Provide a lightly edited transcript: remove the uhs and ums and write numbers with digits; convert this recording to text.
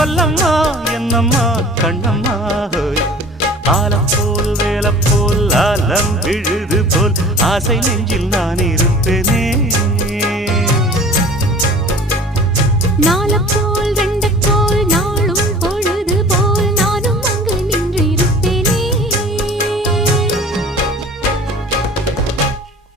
சொல்லம்மா என்னம்மா கண்ணம்மா ஆலப்போல் வேலப்போல் ஆலம் விழுது போல் ஆசை நெஞ்சில் நான் இருப்பேனே.